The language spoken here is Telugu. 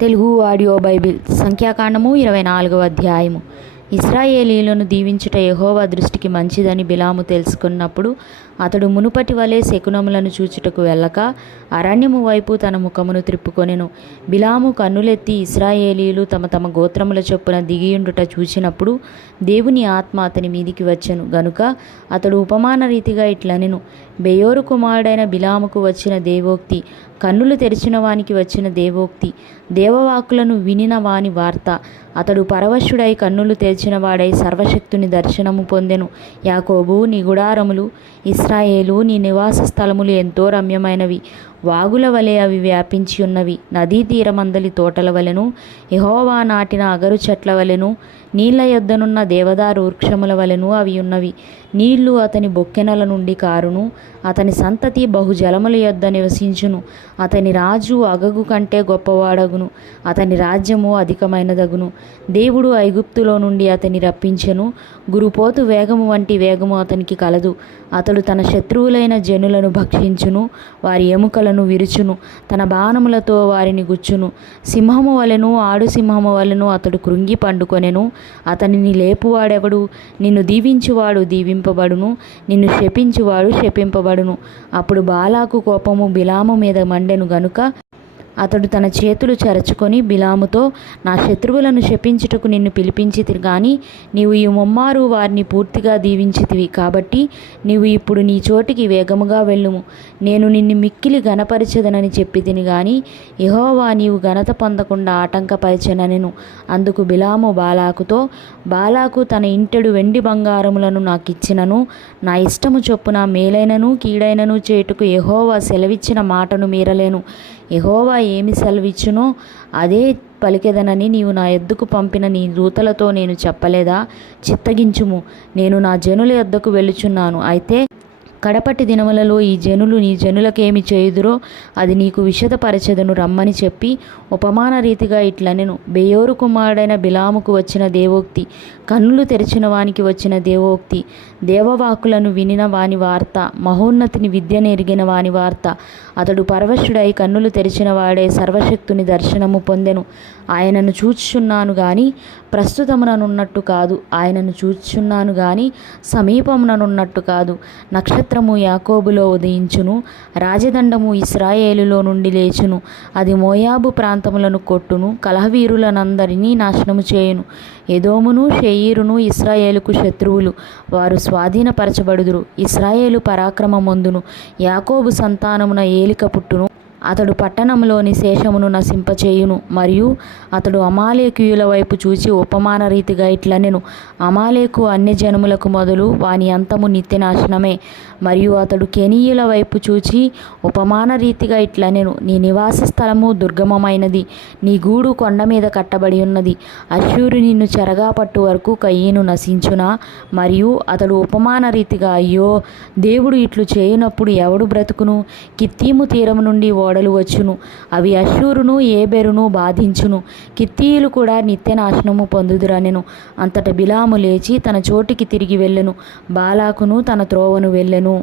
తెలుగు ఆడియో బైబిల్ సంఖ్యాకాండము ఇరవై నాలుగవ అధ్యాయము. ఇస్రాయేలీలను దీవించుట యహోవా దృష్టికి మంచిదని బిలాము తెలుసుకున్నప్పుడు అతడు మునుపటి వలె శకునములను చూచుటకు వెళ్ళక అరణ్యము వైపు తన ముఖమును త్రిప్పుకొనెను. బిలాము కన్నులెత్తి ఇస్రాయేలీలు తమ తమ గోత్రముల చొప్పున దిగియుండుట చూచినప్పుడు దేవుని ఆత్మ అతని మీదికి వచ్చెను. గనుక అతడు ఉపమాన రీతిగా ఇట్లనెను. బెయోరు కుమారుడైన బిలాముకు వచ్చిన దేవోక్తి కన్నులు తెరిచిన వానికి వచ్చిన దేవోక్తి దేవవాకులను వినిన వాని వార్త అతడు పరవశుడై కన్నులు తెరిచినవాడై సర్వశక్తుని దర్శనము పొందెను. యాకోబు నీ గుడారములు ఇస్రాయేలు నీ నివాస స్థలములు ఎంతో రమ్యమైనవి. వాగుల వలె అవి వ్యాపించి ఉన్నవి. నదీ తీరమందలి తోటల వలెను ఎహోవా నాటిన అగరు చెట్ల వలెను నీళ్ళ యొద్దనున్న దేవదారు వృక్షముల వలెను అవి ఉన్నవి. నీళ్ళు అతని బొక్కెనల నుండి కారును అతని సంతతి బహుజలముల యొద్ద నివసించును. అతని రాజు అగగు కంటే గొప్పవాడగును అతని రాజ్యము అధికమైనదగును. దేవుడు ఐగుప్తులో నుండి అతని రప్పించెను. గురుపోతు వేగము వంటి వేగము అతనికి కలదు. అతడు తన శత్రువులైన జనులను భక్షించును. వారి ఎముకలను విరుచును. తన బాణములతో వారిని గుచ్చును. సింహము వలెను ఆడు సింహము వలెను అతడు కృంగి పండుకొనెను. అతనిని లేపువాడెవడు? నిన్ను దీవించువాడు దీవింపబడును. నిన్ను శపించువాడు శపింపబడును. అప్పుడు బాలాకు కోపము బిలాము మీద మండెను గనుక అతడు తన చేతులు చరచుకొని బిలాముతో నా శత్రువులను శపించుటకు నిన్ను పిలిపించితివి కానీ నీవు ఈ ముమ్మారు వారిని పూర్తిగా దీవించితివి కాబట్టి నీవు ఇప్పుడు నీ చోటికి వేగముగా వెళ్ళుము. నేను నిన్ను మిక్కిలి గనపరచదనని చెప్పి తిని గాని యహోవా నీవు ఘనత పొందకుండా ఆటంకపరచననెను. అందుకు బిలాము బాలాకుతో బాలాకు తన ఇంటెడు వెండి బంగారములను నాకు ఇచ్చినను నా ఇష్టము చొప్పున మేలైనను కీడైనను చేటుకు యహోవా సెలవిచ్చిన మాటను మీరలేను. యహోవా ఏమి సెలవిచ్చునో అదే పలికెదనని నీవు నా ఎద్దుకు పంపిన నీ దూతలతో నేను చెప్పలేదా? చిత్తగించుము. నేను నా జనుల ఎద్దకు వెళ్ళుచున్నాను. అయితే కడపటి దినములలో ఈ జనులు నీ జనులకేమి చేయుదురో అది నీకు విషదపరచెదను రమ్మని చెప్పి ఉపమాన రీతిగా ఇట్లనెను. బేయోరు కుమారుడైన బిలాముకు వచ్చిన దేవోక్తి కన్నులు తెరిచిన వానికి వచ్చిన దేవోక్తి దేవవాకులను వినిన వాని వార్త మహోన్నతిని విద్య నెరిగిన వాని వార్త అతడు పరవశుడై కన్నులు తెరిచిన వాడే సర్వశక్తుని దర్శనము పొందెను. ఆయనను చూచుచున్నాను గాని ప్రస్తుతముననున్నట్టు కాదు. ఆయనను చూచుచున్నాను గాని సమీపముననున్నట్టు కాదు. నక్షత్ర నక్షత్రము యాకోబులో ఉదయించును రాజదండము ఇస్రాయేలులో నుండి లేచును. అది మోయాబు ప్రాంతములను కొట్టును కలహవీరులనందరినీ నాశనము చేయును. ఎదోమును షెయీరును ఇస్రాయేలుకు శత్రువులు వారు స్వాధీనపరచబడుదురు. ఇస్రాయేలు పరాక్రమమొందును యాకోబు సంతానమున ఏలిక పుట్టును. అతడు పట్టణంలోని శేషమును నశింపచేయును మరియు అతడు అమాలేకీయుల వైపు చూచి ఉపమాన రీతిగా ఇట్లనెను. అమాలేకు అన్ని జనములకు మొదలు వాని అంతము నిత్యనాశనమే. మరియు అతడు కెనీయుల వైపు చూచి ఉపమాన రీతిగా ఇట్లనెను. నీ నివాస స్థలము దుర్గమమైనది. నీ గూడు కొండ మీద కట్టబడి ఉన్నది. అశ్యూరు నిన్ను చెరగా పట్టు వరకు కయ్యను నశించునా? మరియు అతడు ఉపమాన రీతిగా అయ్యో దేవుడు ఇట్లు చేయునప్పుడు ఎవడు బ్రతుకును? కిత్తీము తీరము నుండి ఓ ఓడలు వచ్చును. అవి అశూరును ఏబెరును బాధించును. కిత్తీయులు కూడా నిత్యనాశనము పొందుదురనెను. అంతట బిలాము లేచి తన చోటికి తిరిగి వెళ్ళెను. బాలాకును తన త్రోవను వెళ్ళెను.